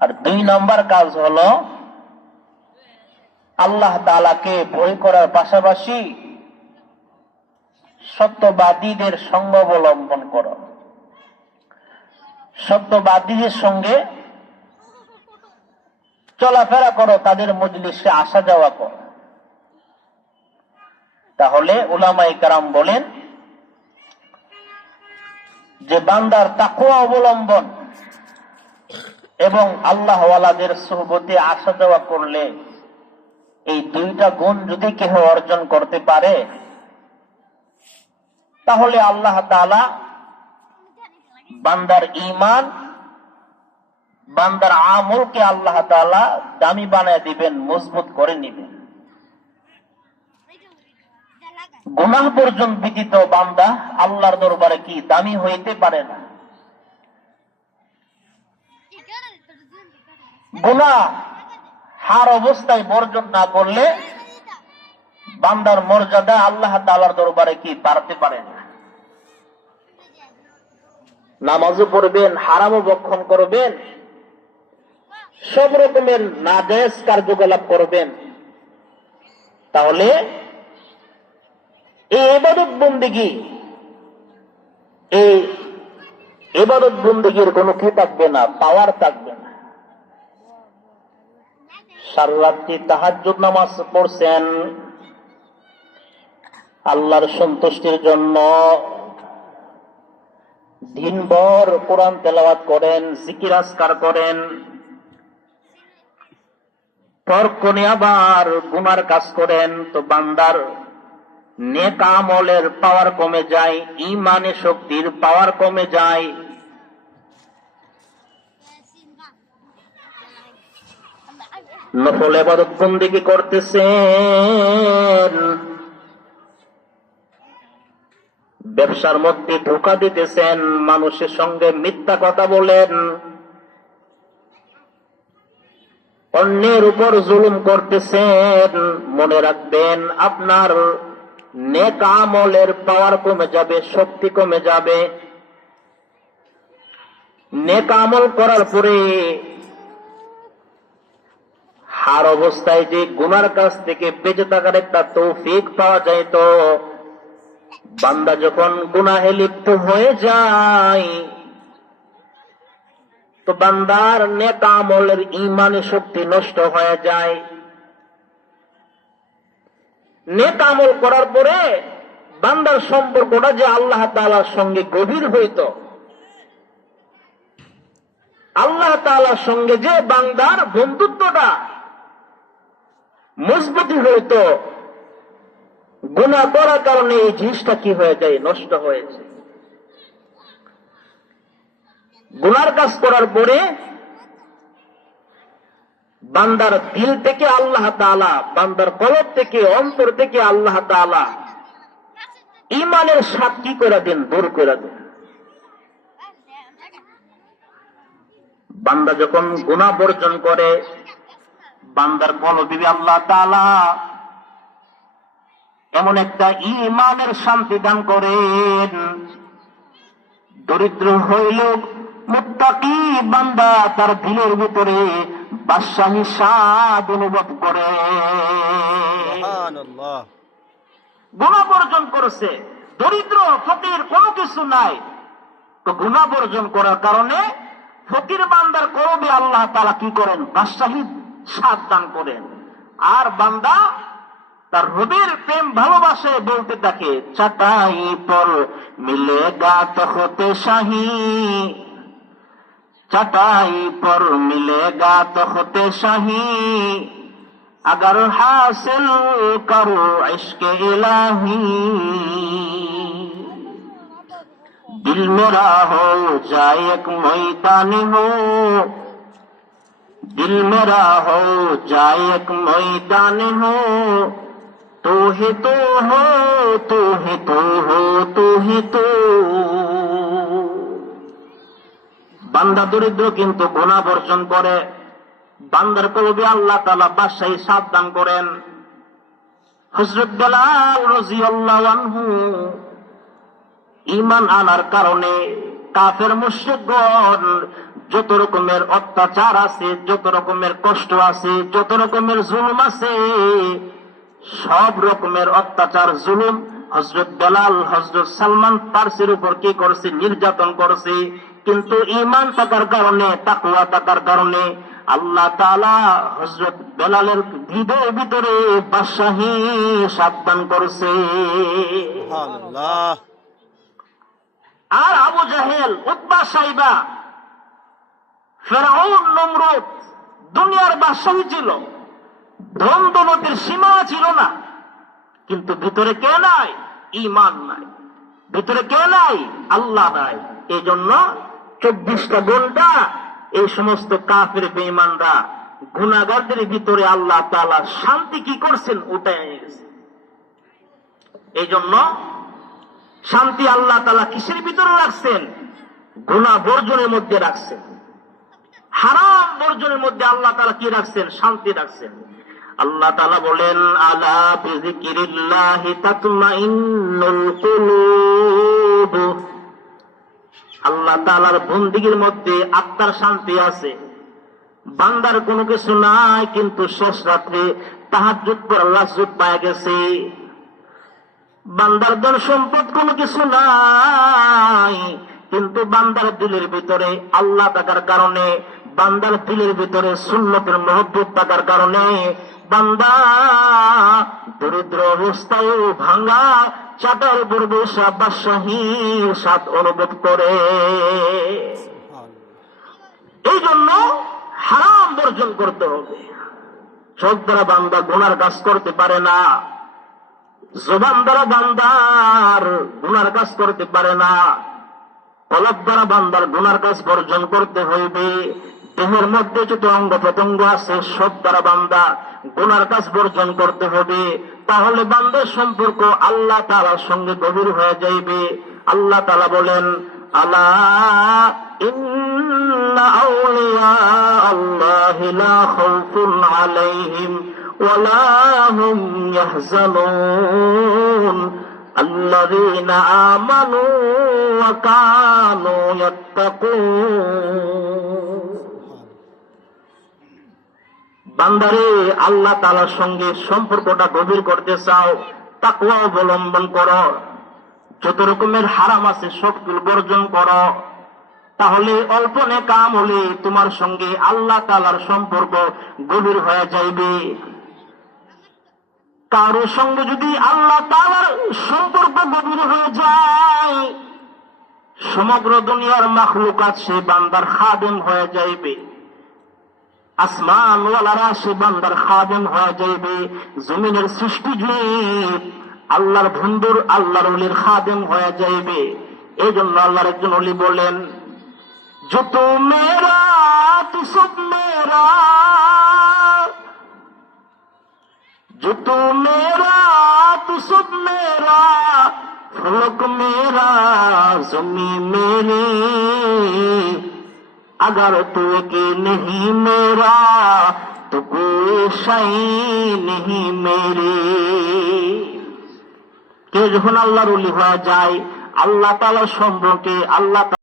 আর 2 নম্বর কাজ হলো আল্লাহ তাআলাকে ভয় করার পাশাপাশি সত্যবাদীদের সঙ্গ অবলম্বন করো, সত্যবাদীদের সঙ্গে চলাফেরা করো, তাদের মজলিসে আসা যাওয়া করো। তাহলে উলামায়ে কেরাম বলেন যে বান্দার তাকওয়া অবলম্বন এবং আল্লাহ ওয়ালাদের সুহবতে আসা যাওয়া করলে এই 2টা গুণ যদি কেহ অর্জন করতে পারে তাহলে আল্লাহ তাআলা বান্দার ঈমান, বান্দার আমলকে আল্লাহ তাআলা দামি বানায় দিবেন, মজবুত করে নেবেন। গুনাহ বর্জন ব্যতীত বান্দা আল্লাহর দরবারে কি দামি হইতে পারে না। গুনাহ হার অবস্থায় বর্জন না করলে বান্দার মর্যাদা আল্লাহ তাআলার দরবারে কি বাড়তে পারে না। নামাজও পড়বেন, হারামও ভক্ষণ করবেন, সব রকমের নাজায়েজ কার্যকলাপ করবেন, তাহলে এই ইবাদত বন্দেগীর কোনো কি থাকবে না, পাওয়ার থাকবে না। সারা রাত্রি তাহাজ্জুদ নামাজ পড়ছেন, আল্লাহর সন্তুষ্টির জন্য দিনভর কোরআন তেলাওয়াত করেন, জিকির আজকার করেন, পরক্ষণে আবার গুনার কাজ করেন, তো বান্দার নেক আমলের পাওয়ার কমে যায়, ঈমানের শক্তির পাওয়ার কমে যায়। নফল ইবাদত বন্দেগী করতেছেন, ব্যবসার মধ্যে ধোঁকা দিতেছেন, মানুষের সঙ্গে মিথ্যা কথা বলেন, অন্যের উপর জুলুম করতেছেন, মনে রাখবেন আপনার নেক আমলের পাওয়ার কমে যাবে, শক্তি কমে যাবে। নেক আমল করার পরে হার অবস্থায় যে গুনার কাছ থেকে বেঁচে থাকার একটা তৌফিক পাওয়া যায়, তো বান্দা যখন গুনাহে লিপ্ত হয়ে যায় তো বান্দার নেক আমলের ঈমানের শক্তি নষ্ট হয়ে যায়। নেক আমল করার পরে বান্দার সম্পর্কটা যে আল্লাহ তাআলার সঙ্গে গভীর হইত, আল্লাহ তাআলার সঙ্গে যে বান্দার বন্ধুত্বটা মজবুত হইত, গুনাহ করার কারণে এই জিনিসটা কি হয়ে যায়, নষ্ট হয়েছে। গুনার কাজ করার পরে বান্দার দিল থেকে আল্লাহ তাআলা, বান্দার কলব থেকে, অন্তর থেকে আল্লাহ তাআলা ঈমানের সাক্ষী করে দেন, দূর করে দেন। বান্দা যখন গুনাহ বর্জন করে বান্দার কলবে আল্লাহ তাআলা এমন একটা ঈমানের শান্তি দান করেন, দরিদ্র হইলেও মুত্তাকি বান্দা তার দিলের ভিতরে বাদশাহী স্বাদ অনুভব করে। সুবহানাল্লাহ। গুনাহ বর্জন করেছে, দরিদ্র ফকির কোনো কিছু নাই, তো গুনাহ বর্জন করার কারণে ফকির বান্দার কলবে আল্লাহ তাআলা কি করেন, বাদশাহী স্বাদ দান করেন। আর বান্দা তার রবের প্রেম ভালোবাসে বলতে থাকে, চাটাই পর মিলেগা তখতে শাহী, चटाई पर मिलेगा तख्ते शाही, अगर हासिल करो इश्क इलाही, दिल मेरा हो जाए एक मैदान हो, दिल मेरा हो जाए एक मैदान हो, तू ही तो हो, तू ही तो हो, तू ही तो। বান্দা দরিদ্র কিন্তু গুনাহ বর্জন করে, বান্দার কলবে আল্লাহ তাআলা বাদশাহী স্বাদ দান করেন। হযরত বেলাল রাদিয়াল্লাহু আনহু ঈমান আনার কারণে কাফের মুশরিকগণ যত রকমের অত্যাচার আছে, যত রকমের কষ্ট আছে, যত রকমের জুলুম আছে, সব রকমের অত্যাচার জুলুম হযরত বেলাল, হযরত সালমান ফারসির উপর কি করছে? নির্যাতন করছে। কিন্তু ঈমান থাকার কারণে, তাকওয়া থাকার কারণে আল্লাহ তাআলা হযরত বেলালের হৃদয়ের ভিতরে বাদশাহী সাবধান করছে। সুবহানাল্লাহ। আর আবু জাহেল, উতবা, সাইবা, ফেরাউন, নমরুদ দুনিয়ার বাদশাহী ছিল, ধন দৌলতের সীমা ছিল না, কিন্তু ভিতরে কে নাই? ঈমান নাই। ভিতরে কে নাই? আল্লাহ নাই। এই জন্য 24টা ঘন্টা এই সমস্ত কাফের বেঈমানরা, গুনাহগারদের ভিতরে আল্লাহ তাআলা শান্তি কি করছেন? উঠায় নিয়ে গেছেন। এই জন্য শান্তি আল্লাহ তাআলা কিসের ভিতরে রাখছেন? গুনাহ বর্জনের মধ্যে রাখছেন। হারাম বর্জনের মধ্যে আল্লাহ তাআলা কি রাখছেন? শান্তি রাখছেন। আল্লাহ তাআলা বলেন, আলা বিযিকিরিল্লাহি তাতমাইন্নুল কুলুব। আল্লাহ তাআলার বন্দেগীর মধ্যে আত্মার শান্তি আছে। বান্দার কোনো কিছু নাই, কিন্তু শেষ রাত্রে তাহাজ্জুদ পড়ে লাজ্জত পায় গেছে। বান্দার ধন সম্পদ কোনো কিছু নাই, কিন্তু বান্দার দিলের ভিতরে আল্লাহ থাকার কারণে, বান্দার দিলের ভিতরে সুন্নতের মহব্বত থাকার কারণে বান্দা দরিদ্র অবস্থায় ভাঙা চাটার উপর বসা বাদশাহীর স্বাদ অনুভব করে। এই জন্য হারাম বর্জন করতে হবে। চোখ দ্বারা বান্দা গুনার কাজ করতে পারে না, জবান দ্বারা বান্দার গুনার কাজ করতে পারে না, কলব দ্বারা বান্দার গুনার কাজ বর্জন করতে হইবে। দেহের মধ্যে যত অঙ্গ প্রত্যঙ্গ আছে সব দ্বারা বান্দা গুনার কাজ বর্জন করতে হবে। তাহলে বান্দার সম্পর্ক আল্লাহ তাআলার সঙ্গে গভীর হয়ে যাইবে। আল্লাহ তাআলা বলেন, আলা ইন্না আউলিয়া আল্লাহি লা খাউফুন আলাইহিম ওয়ালা হুম ইয়াহজানুন আল্লাযীনা আমানু ওয়া কানু ইয়াত্তাকুন। বান্দারে, আল্লাহ তাআলার সঙ্গে সম্পর্কটা গভীর করতে চাও, তাকওয়া অবলম্বন করো, যত রকমের হারাম আছে সবগুলো বর্জন করো। তাহলে অল্প নেক আমলে তোমার সঙ্গে আল্লাহ তাআলার সম্পর্ক গভীর হয়ে যাইবে। কারো সঙ্গে যদি আল্লাহ তাআলার সম্পর্ক গভীর হয়ে যায়, সমগ্র দুনিয়ার মাখলুকাত সে বান্দার খাদেম হয়ে যাইবে। আসমান ওয়ালারা সে বান্দার খাদেম হয়ে যাইবে। জমিনের সৃষ্টি জীব আল্লাহর বন্ধুর, আল্লাহর ওলির খাদেম হয়ে যাইবে। এই জন্য আল্লাহর একজন ওলি বলেন, जो तू मेरा तू सब मेरा, जो तू मेरा तू सब मेरा, फलक मेरा ज़मी मेरी, अगर तू के नहीं मेरा तो कोई शै नहीं मेरी। কে যখন আল্লাহর ওলি হয়ে যায়, আল্লাহ তাআলার সম্পর্কে আল্লাহ